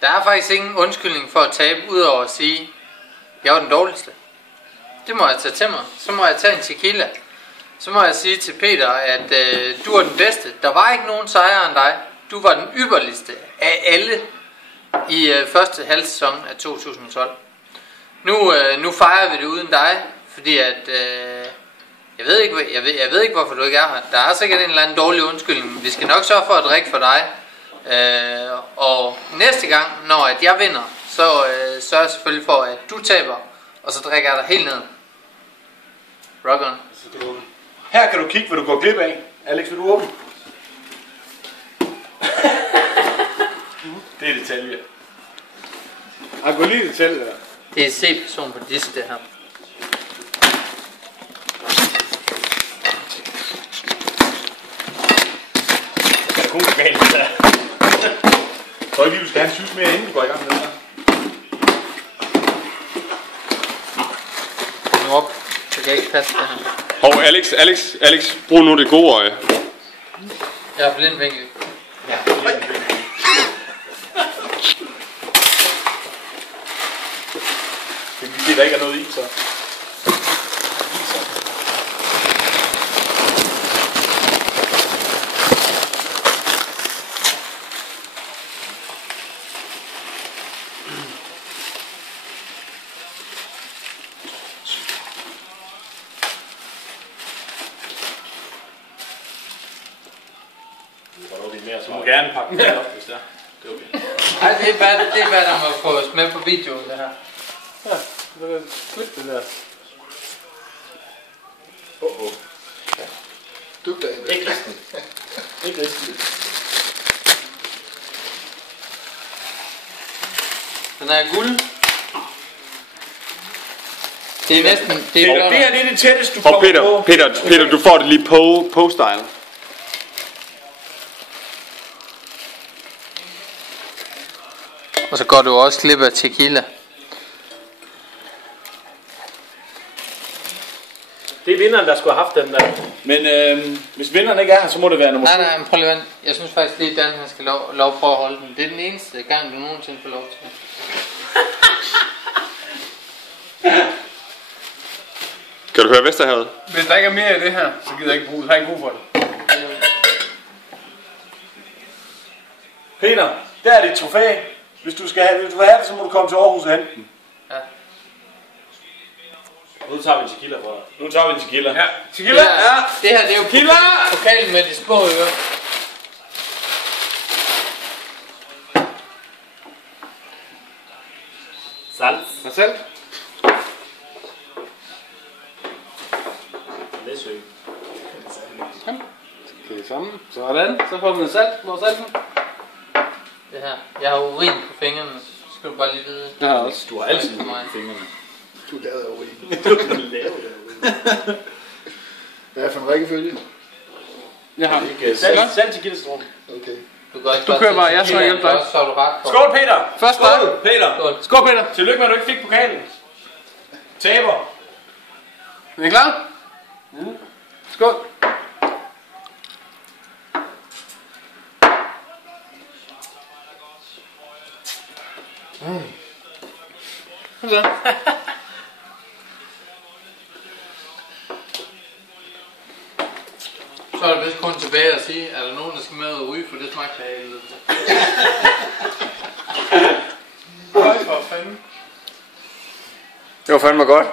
Der er faktisk ingen undskyldning for at tabe, udover at sige, jeg var den dårligste. Det må jeg tage til mig. Så må jeg tage en tequila. Så må jeg sige til Peter, at du var den bedste. Der var ikke nogen sejre end dig. Du var den ypperligste af alle i første halvsæson af 2012. Nu fejrer vi det uden dig, fordi at jeg ved ikke hvorfor du ikke er her. Der er sikkert en eller anden dårlig undskyldning. Vi skal nok sørge for at drikke for dig. Og næste gang, når at jeg vinder, så sørger jeg selvfølgelig for at du taber, og så drikker jeg dig helt ned. Rock on. Her kan du kigge, hvad du går glip af. Alex, vil du åbne? Det er detaljer. Jeg går lige detaljer. Det er C-person på disk, det her. Det er kun for galt, det der. Så ikke lige, du skal have en sys mere, inden du går i gang med det her. Nu op. Det kan ikke passe det her. Hov, Alex, brug nu det gode øje. Jeg er blind vinkel. Ja. Det kan sige, der ikke er noget i, så. Du må gerne pakke den op, hvis det er. Det er okay. Ej, det er hvad der må fås med på videoen, det her. Ja, det er slidt det der. Ja. Dygtig. Ikke resten. Ikke resten. Den er guld. Det er næsten... Det er det tætteste, du kommer på. Peter, du får det lige på-style. Og så går du også glip af tequila. Det er vinderen, der skulle have haft den der. Men hvis vinderen ikke er her, så må det være nummer 2. Nej, men prøv lige vent. Jeg synes faktisk lige, Dan han skal lov prøve at holde den. Det er den eneste gang, du nogensinde får lov til. Kan du høre Vesterhavet? Hvis der ikke er mere af det her, så gider jeg ikke bruge. Så har jeg ikke brug for det. Peter, der er dit trofæ. Hvis du vil have det, så må du komme til Aarhus og hente den. Ja. Nu tager vi en tequila for dig. Nu tager vi en tequila. Ja, tequila. Ja. Det her, det er jo tequila. Pokalen med de små ører. Salt. Hvad selv? Det er søgt. Det er sammen. Sådan. Så får vi noget salt. Hvor er salten? Det her. Jeg har urin på fingrene, så skal du bare lige vide. Jeg har også. Du har altid på fingrene. Du er lavet af urin. Du er lavet af urin. Hvad er for en rækkefølge? Jeg har. Salt tequila citron. Okay. Du kører bare, jeg skal hjælpe dig. Så er du ret på. Skål, Peter! Først dig. Skål, Peter! Skål. Skål, Peter. Tillykke med, at du ikke fik pokalen. Taber. Er I klar? Skål. Så. Så er det vist kun tilbage at sige, er der nogen, der skal med og ryge, for det smagte af helvede. Høj for fanden. Det var fandme godt.